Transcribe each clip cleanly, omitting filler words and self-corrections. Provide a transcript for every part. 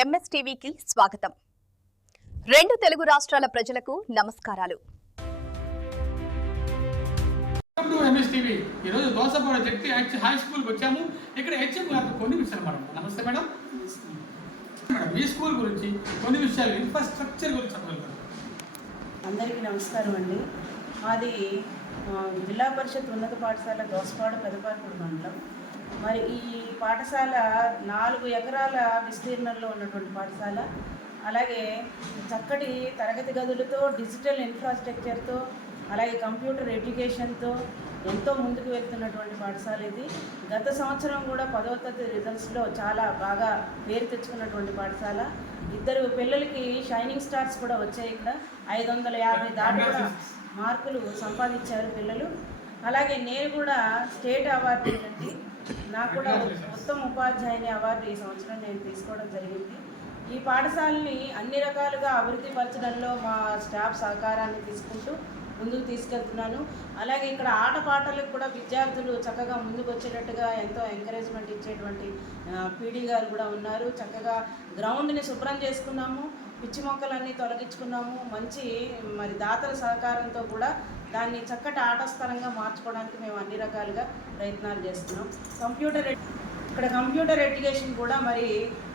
ఎంఎస్టీవీకి స్వాగతం. రెండు తెలుగు రాష్ట్రాల ప్రజలకు నమస్కారాలు. ఎంఎస్టీవీ ఈరోజు దోసపాడు జెడ్పీ హై స్కూల్కి వచ్చాము. ఇక్కడ హెచ్ఎం గారితో కొన్ని విషయాలు మేడం. నమస్తే మేడం. మేడం, మీ స్కూల్ గురించి కొన్ని విషయాలు, ఇన్ఫ్రాస్ట్రక్చర్ గురించి చెప్పగలుగుతారు? అందరికీ నమస్కారం అండి. మాది జిల్లా పరిషత్ ఉన్నత పాఠశాల దోసపాడు పెదపార్పూడి మండలం. మరి ఈ పాఠశాల 4 ఎకరాల విస్తీర్ణంలో ఉన్నటువంటి పాఠశాల. అలాగే చక్కటి తరగతి గదులతో, డిజిటల్ ఇన్ఫ్రాస్ట్రక్చర్తో, అలాగే కంప్యూటర్ ఎడ్యుకేషన్తో ఎంతో ముందుకు వెళ్తున్నటువంటి పాఠశాల ఇది. గత సంవత్సరం కూడా 10వ తరగతి రిజల్ట్స్లో చాలా బాగా పేరు తెచ్చుకున్నటువంటి పాఠశాల. 2 పిల్లలకి షైనింగ్ స్టార్స్ కూడా వచ్చాయి. ఇక్కడ 550 దాటి కూడా మార్కులు సంపాదించారు పిల్లలు. అలాగే నేను కూడా స్టేట్ అవార్డు అండి, నాకు కూడా ఉత్తమ ఉపాధ్యాయుని అవార్డు ఈ సంవత్సరం నేను తీసుకోవడం జరిగింది. ఈ పాఠశాలని అన్ని రకాలుగా అభివృద్ధి పరచడంలో మా స్టాఫ్ సహకారాన్ని తీసుకుంటూ ముందుకు తీసుకెళ్తున్నాను. అలాగే ఇక్కడ ఆటపాటలకు కూడా విద్యార్థులు చక్కగా ముందుకు వచ్చేటట్టుగా ఎంతో ఎంకరేజ్మెంట్ ఇచ్చేటువంటి పీడీ గారు కూడా ఉన్నారు. చక్కగా గ్రౌండ్ని శుభ్రం చేసుకున్నాము, పిచ్చి మొక్కలన్నీ తొలగించుకున్నాము. మంచి మరి దాతల సహకారంతో కూడా దాన్ని చక్కటి ఆట స్థలంగా మార్చుకోవడానికి మేము అన్ని రకాలుగా ప్రయత్నాలు చేస్తున్నాం. ఇక్కడ కంప్యూటర్ ఎడ్యుకేషన్ కూడా మరి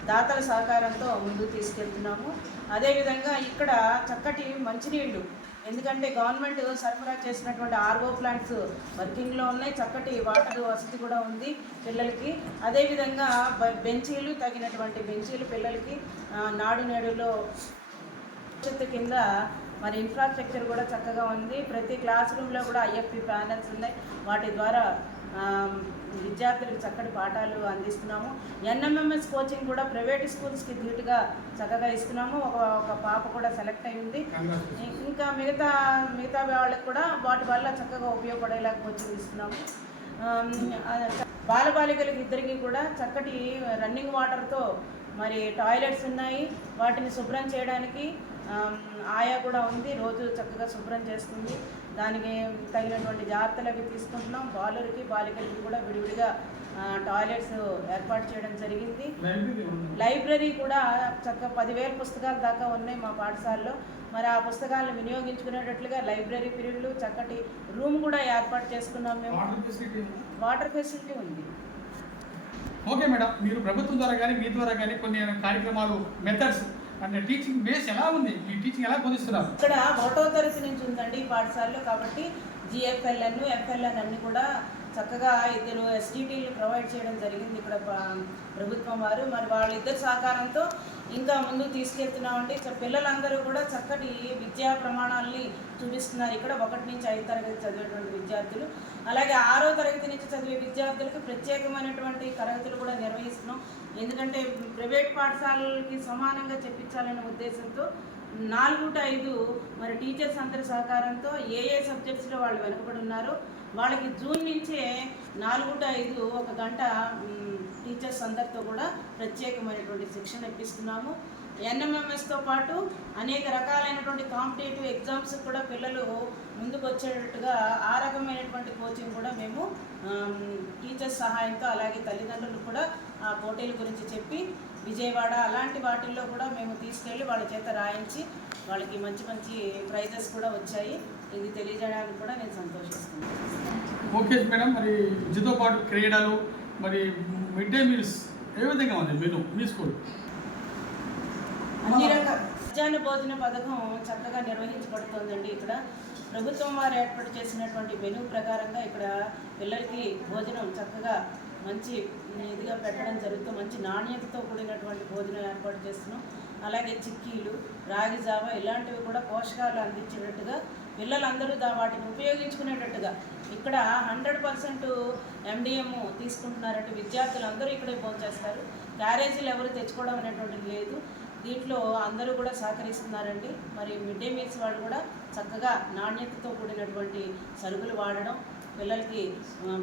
దాతల సహకారంతో ముందుకు తీసుకెళ్తున్నాము. అదేవిధంగా ఇక్కడ చక్కటి మంచినీళ్ళు, ఎందుకంటే గవర్నమెంట్ సరఫరా చేసినటువంటి ఆర్ఓ ప్లాంట్స్ వర్కింగ్లో ఉన్నాయి. చక్కటి వాటర్ వసతి కూడా ఉంది పిల్లలకి. అదేవిధంగా బెంచీలు, తగినటువంటి బెంచీలు పిల్లలకి నాడు నేడులో చెత్త కింద మరి ఇన్ఫ్రాస్ట్రక్చర్ కూడా చక్కగా ఉంది. ప్రతి క్లాస్ రూమ్లో కూడా ఐఎఫ్పి ప్యానల్స్ ఉన్నాయి. వాటి ద్వారా విద్యార్థులకు చక్కటి పాఠాలు అందిస్తున్నాము. ఎన్ఎంఎంఎస్ కోచింగ్ కూడా ప్రైవేట్ స్కూల్స్కి ధీటుగా చక్కగా ఇస్తున్నాము. ఒక పాప కూడా సెలెక్ట్ అయింది. ఇంకా మిగతా వాళ్ళకి కూడా వాటి వల్ల చక్కగా ఉపయోగపడేలా కోచింగ్ ఇస్తున్నాము. బాలబాలికలకు ఇద్దరికి కూడా చక్కటి రన్నింగ్ వాటర్తో మరి టాయిలెట్స్ ఉన్నాయి. వాటిని శుభ్రం చేయడానికి ఆయా కూడా ఉంది. రోజు చక్కగా శుభ్రం చేస్తుంది. దానికి తగినటువంటి జాగ్రత్తలు అవి తీసుకుంటున్నాం. బాలురికి బాలికలకి కూడా విడివిడిగా టాయిలెట్స్ ఏర్పాటు చేయడం జరిగింది. లైబ్రరీ కూడా చక్కగా 10,000 పుస్తకాల దాకా ఉన్నాయి మా పాఠశాలలో. మరి ఆ పుస్తకాలను వినియోగించుకునేటట్లుగా లైబ్రరీ పీరియడ్లు, చక్కటి రూమ్ కూడా ఏర్పాటు చేసుకున్నాం మేము. వాటర్ ఫెసిలిటీ ఉంది. ఓకే మేడం, మీరు ప్రభుత్వం ద్వారా కానీ మీ ద్వారా కానీ కొన్ని కార్యక్రమాలు, మెథడ్స్ అంటే టీచింగ్ బేస్ ఎలా ఉంది? మీ టీచింగ్ ఎలా పొందిస్తున్నారు? ఇక్కడ 1వ తరగతి నుంచి ఉందండి ఈ పాఠశాలలో. కాబట్టి జిఎఫ్ఎల్ఎన్, ఎఫ్ఎల్ఎన్ అన్ని కూడా చక్కగా 2 ఎస్టీటీలు ప్రొవైడ్ చేయడం జరిగింది ఇక్కడ ప్రభుత్వం వారు. మరి వాళ్ళిద్దరు సహకారంతో ఇంకా ముందుకు తీసుకెళ్తున్నామండి. పిల్లలందరూ కూడా చక్కటి విద్యా ప్రమాణాలని చూపిస్తున్నారు ఇక్కడ. 1 నుంచి 5 తరగతి చదివేటువంటి విద్యార్థులు, అలాగే 6వ తరగతి నుంచి చదివే విద్యార్థులకు ప్రత్యేకమైనటువంటి తరగతులు కూడా నిర్వహిస్తున్నాం. ఎందుకంటే ప్రైవేట్ పాఠశాలలకి సమానంగా చెప్పించాలనే ఉద్దేశంతో 4 to 5 మరి టీచర్స్ అందరి సహకారంతో ఏ సబ్జెక్ట్స్లో వాళ్ళు వెనుకబడి ఉన్నారో వాళ్ళకి జూన్ నుంచే 4 to 5 1 గంట టీచర్స్ అందరితో కూడా ప్రత్యేకమైనటువంటి శిక్షణ ఇప్పిస్తున్నాము. ఎన్ఎంఎంఎస్తో పాటు అనేక రకాలైనటువంటి కాంపిటేటివ్ ఎగ్జామ్స్ కూడా పిల్లలు ముందుకు వచ్చేటట్టుగా ఆ రకమైనటువంటి కోచింగ్ కూడా మేము టీచర్స్ సహాయంతో, అలాగే తల్లిదండ్రులు కూడా ఆ పోటీల గురించి చెప్పి విజయవాడ అలాంటి వాటిల్లో కూడా మేము తీసుకెళ్ళి వాళ్ళ చేత రాయించి వాళ్ళకి మంచి మంచి ప్రైజెస్ కూడా వచ్చాయి. ఇది తెలియజేయడానికి కూడా నేను సంతోషిస్తున్నాను. ఓకే మేడం, మరి విద్యతో పాటు క్రీడలు, మరి మిడ్ డే మీల్స్ ఏ విధంగా ఉంది మెను మీ స్కూల్? అన్ని రకాల మధ్యాహ్న భోజన పథకం చక్కగా నిర్వహించబడుతోందండి. ఇక్కడ ప్రభుత్వం వారు ఏర్పాటు చేసినటువంటి మెనూ ప్రకారంగా ఇక్కడ పిల్లలకి భోజనం చక్కగా మంచి ఇదిగా పెట్టడం జరుగుతుంది. మంచి నాణ్యతతో కూడినటువంటి భోజనం ఏర్పాటు చేస్తున్నాం. అలాగే చిక్కీలు, రాగి జావ ఇలాంటివి కూడా పోషకాలు అందించేటట్టుగా పిల్లలందరూ వాటిని ఉపయోగించుకునేటట్టుగా ఇక్కడ 100% MDM తీసుకుంటున్నారంటే విద్యార్థులందరూ ఇక్కడే భోంచేస్తారు. క్యారేజీలు ఎవరు తెచ్చుకోవడం అనేటువంటిది లేదు. దీంట్లో అందరూ కూడా సహకరిస్తున్నారండి. మరి మిడ్ డే మీల్స్ వాళ్ళు కూడా చక్కగా నాణ్యతతో కూడినటువంటి సరుకులు వాడడం, పిల్లలకి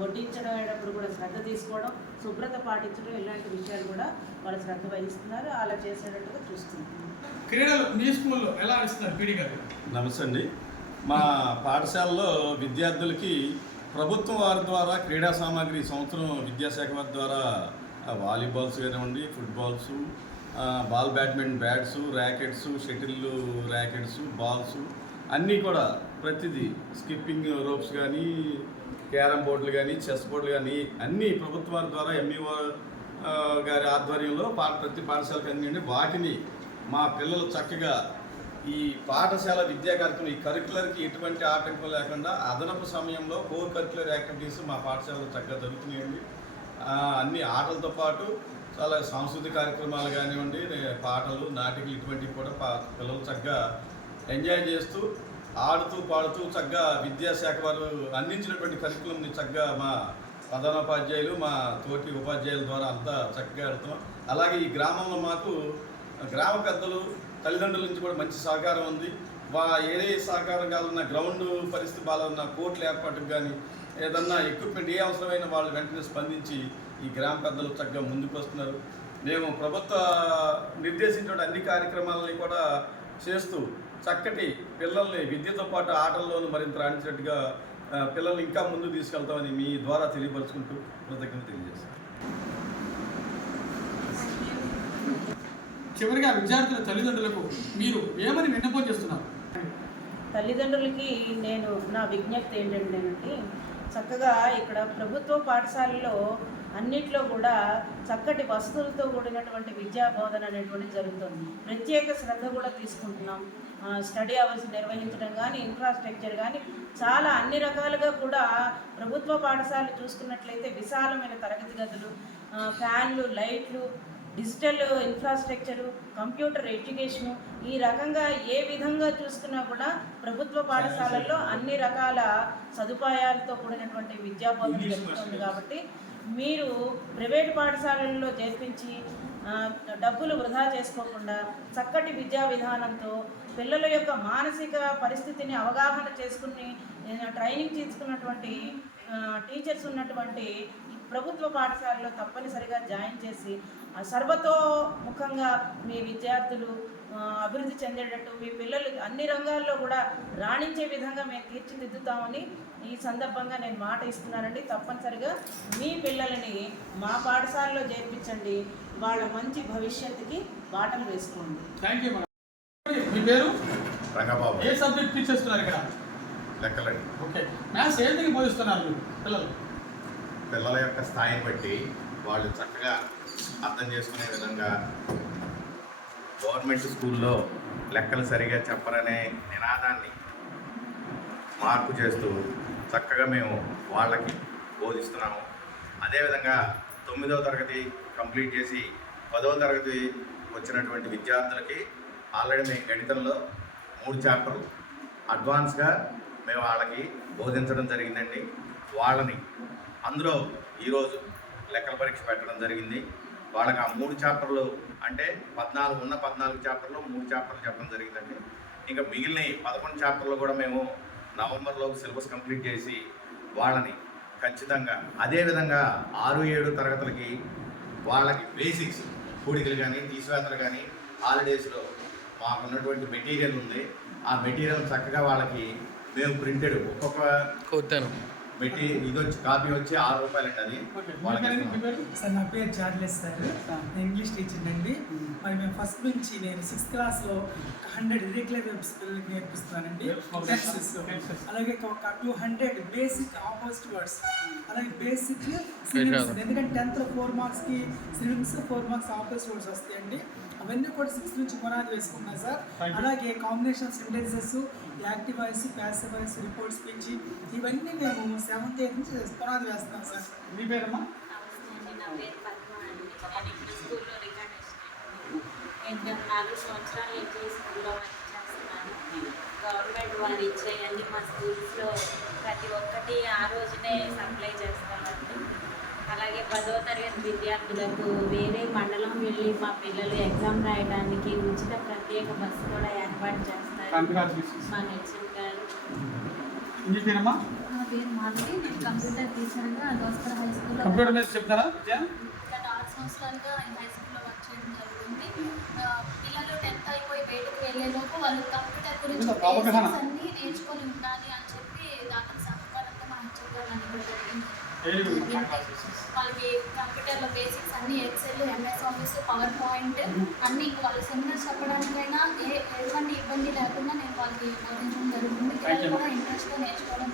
వడ్డించడం అయ్యేటప్పుడు కూడా శ్రద్ధ తీసుకోవడం, శుభ్రత పాటించడం ఇలాంటి విషయాలు కూడా వాళ్ళు శ్రద్ధ వహిస్తున్నారు. అలా చేసేటట్టుగా చూస్తున్నారు. క్రీడలు మీ స్కూల్లో ఎలా ఇస్తున్నారు పీడీ గారు? నమస్తే అండి. మా పాఠశాలలో విద్యార్థులకి ప్రభుత్వం వారి ద్వారా క్రీడా సామాగ్రి సంవత్సరం విద్యాశాఖ వారి ద్వారా వాలీబాల్స్ కానివ్వండి, footballs, ball badminton bats, rackets, shuttle rackets, balls అన్నీ కూడా ప్రతిదీ స్కిప్పింగ్ రోప్స్ కానీ, క్యారమ్ బోర్డులు కానీ, చెస్ బోర్డులు కానీ అన్నీ ప్రభుత్వాల ద్వారా ఎంఈఓ గారి ఆధ్వర్యంలో ప్రతి పాఠశాలకు అందిండి. వాటిని మా పిల్లలు చక్కగా ఈ పాఠశాల విద్యా కార్యక్రమం ఈ కరిక్యులర్కి ఎటువంటి ఆటంకం లేకుండా అదనపు సమయంలో కో కరిక్యులర్ యాక్టివిటీస్ మా పాఠశాలలో చక్కగా జరుగుతున్నాయండి. అన్ని ఆటలతో పాటు చాలా సాంస్కృతిక కార్యక్రమాలు కానివ్వండి, పాటలు, నాటికలు ఇటువంటివి కూడా పిల్లలు చక్కగా ఎంజాయ్ చేస్తూ ఆడుతూ పాడుతూ చక్కగా విద్యాశాఖ వారు అందించినటువంటి కరికులంని చక్కగా మా ప్రధానోపాధ్యాయులు, మా తోటి ఉపాధ్యాయుల ద్వారా అంతా చక్కగా వెళ్తున్నాం. అలాగే ఈ గ్రామంలో మాకు గ్రామ పెద్దలు, తల్లిదండ్రుల నుంచి కూడా మంచి సహకారం ఉంది. ఏ సహకారం కావాలన్నా, గ్రౌండ్ పరిస్థితి బాగాలన్నా, కోర్టుల ఏర్పాటుకు కానీ ఏదన్నా ఎక్విప్మెంట్ ఏ అవసరమైన వాళ్ళు వెంటనే స్పందించి ఈ గ్రామ పెద్దలు చక్కగా ముందుకు వస్తున్నారు. మేము ప్రభుత్వ నిర్దేశించిన అన్ని కార్యక్రమాలని కూడా చేస్తూ చక్కటి పిల్లల్ని విద్యతో పాటు ఆటల్లోనూ మరింత రాణించినట్టుగా పిల్లల్ని ఇంకా ముందుకు తీసుకెళ్తామని మీ ద్వారా తెలియపరుచుకుంటూ కృతజ్ఞతలు తెలియజేస్తాను. చివరిగా విద్యార్థుల తల్లిదండ్రులకు మీరు ఏమని విన్నపం చేస్తున్నారు? తల్లిదండ్రులకి నేను నా విజ్ఞప్తి ఏంటంటేనండి, చక్కగా ఇక్కడ ప్రభుత్వ పాఠశాలలో అన్నిట్లో కూడా చక్కటి వసతులతో కూడినటువంటి విద్యా బోధన అనేటువంటిది జరుగుతుంది. ప్రత్యేక శ్రద్ధ కూడా తీసుకుంటున్నాం. స్టడీ అవర్స్ నిర్వహించడం కానీ, ఇన్ఫ్రాస్ట్రక్చర్ కానీ చాలా అన్ని రకాలుగా కూడా ప్రభుత్వ పాఠశాలలు చూసుకున్నట్లయితే విశాలమైన తరగతి గదులు, ఫ్యాన్లు, లైట్లు, డిజిటల్ ఇన్ఫ్రాస్ట్రక్చరు, కంప్యూటర్ ఎడ్యుకేషను, ఈ రకంగా ఏ విధంగా చూసుకున్నా కూడా ప్రభుత్వ పాఠశాలల్లో అన్ని రకాల సదుపాయాలతో కూడినటువంటి విద్యాబోధన జరుగుతుంది. కాబట్టి మీరు ప్రైవేటు పాఠశాలల్లో చేర్పించి డబ్బులు వృధా చేసుకోకుండా చక్కటి విద్యా విధానంతో పిల్లల యొక్క మానసిక పరిస్థితిని అవగాహన చేసుకుని ట్రైనింగ్ తీసుకున్నటువంటి టీచర్స్ ఉన్నటువంటి ప్రభుత్వ పాఠశాలలో తప్పనిసరిగా జాయిన్ చేసి సర్వతోముఖంగా మీ విద్యార్థులు అభివృద్ధి చెందేటట్టు, మీ పిల్లలు అన్ని రంగాల్లో కూడా రాణించే విధంగా మేము తీర్చిదిద్దుతామని ఈ సందర్భంగా నేను మాట ఇస్తున్నానండి. తప్పనిసరిగా మీ పిల్లలని మా పాఠశాలలో చేర్పించండి, వాళ్ళ మంచి భవిష్యత్తుకి బాటలు వేసుకోండి. Thank you madam. మీ పేరు? రంగబాబు. ఏ సబ్జెక్ట్ టీచ్ చేస్తున్నారు ఇక్కడ? లెక్కలండి. ఓకే. మ్యాథ్స్ ఏంటికి బోధిస్తున్నారు పిల్లలు? పిల్లల యొక్క స్థాయిని బట్టి వాళ్ళు చక్కగా అర్థం చేసుకునే విధంగా గవర్నమెంట్ స్కూల్లో లెక్కలు సరిగా చెప్పరనే నినాదాన్ని మార్పు చేస్తూ చక్కగా మేము వాళ్ళకి బోధిస్తున్నాము. అదేవిధంగా 9వ తరగతి కంప్లీట్ చేసి 10వ తరగతి వచ్చినటువంటి విద్యార్థులకి ఆల్రెడీ మేము గణితంలో 3 చాప్టర్లు అడ్వాన్స్గా మేము వాళ్ళకి బోధించడం జరిగిందండి. వాళ్ళని అందులో ఈరోజు లెక్కల పరీక్ష పెట్టడం జరిగింది. వాళ్ళకి ఆ 3 చాప్టర్లు అంటే 14 చాప్టర్లు 3 చాప్టర్లు చెప్పడం జరిగిందండి. ఇంకా మిగిలిన 11 చాప్టర్లు కూడా మేము నవంబర్లో సిలబస్ కంప్లీట్ చేసి వాళ్ళని ఖచ్చితంగా అదేవిధంగా 6-7 తరగతులకి వాళ్ళకి బేసిక్స్ కూడికలు కానీ, తీసివేతలు కానీ హాలిడేస్లో మాకు ఉన్నటువంటి మెటీరియల్ ఉంది. ఆ మెటీరియల్ చక్కగా వాళ్ళకి మేము ప్రింటెడ్ ఒక్కొక్క ఇది వచ్చి కాపీ వచ్చి ₹6 అండి. అది సార్ నా పేరు చార్లెస్ సార్, నేను ఇంగ్లీష్ టీచర్ అండి. మరి మేము ఫస్ట్ నుంచి నేను 6th క్లాస్లో 100 ఇర్రెగ్యులర్ వెబ్స్ పిల్లలకి నేర్పిస్తున్నానండి. అలాగే ఒక 200 బేసిక్ ఆపోజిట్ వర్డ్స్, అలాగే బేసిక్ సినిమ్స్, ఎందుకంటే 10th 4 మార్క్స్కి సినిమ్స్ 4 మార్క్స్ ఆపోజిట్ వర్డ్స్ వస్తాయండి. అవన్నీ కూడా 6th నుంచి పునాది వేసుకున్నాం సార్. అలాగే combination sentences, active voice, passive voice, report speech, ఇవన్నీ మేము 7th 8th నుంచి పునాది వేస్తున్నాం సార్. మీ పేరమ్మా? నా పేరు పద్మ అండి. నేను స్కూల్లో రికార్డ్ నేను 4 సంవత్సరాల నుంచి స్కూల్లో వర్క్ చేస్తున్నాను. గవర్నమెంట్ వారు ఇచ్చేయండి మా స్కూల్స్లో ప్రతి ఒక్కటి ఆ రోజునే సప్లై చేస్తామండి. అలాగే 10వ తరగతి విద్యార్థులకు వేరే మండలం వెళ్ళి మా పిల్లలు ఎగ్జామ్ రాయడానికి ఉచిత ప్రత్యేక బస్సు కూడా ఏర్పాటు చేస్తారు మా హెచ్ఎం గారు. మీ పేరమ్మా? నా పేరు మాధవి, నేను కంప్యూటర్ టీచర్గా దోసపడ హై స్కూల్లో కంప్యూటర్ మీద చెప్తారా? గత 6 సంవత్సరాలుగా హై స్కూల్లో వర్క్ చేయడం జరుగుతుంది. పిల్లలు 10th అయిపోయి బయటకు వెళ్ళేలోపు వాళ్ళు కంప్యూటర్ గురించి బేసిక్స్ అన్నీ నేర్చుకొని ఉండాలి అని చెప్పి దాని సహకారంతో మా హెచ్ఎం గారు అనుకోవడం జరిగింది. వాళ్ళకి కంప్యూటర్లో బేసిక్స్ అన్నీ Excel, MS Office notes PowerPoint అన్నీ ఇంకా వాళ్ళ సెమినార్స్ చెప్పడానికైనా ఎటువంటి ఇబ్బంది లేకుండా నేను వాళ్ళకి బోధించడం జరుగుతుంది. పిల్లలు కూడా ఇంట్రెస్ట్గా నేర్చుకోవడం.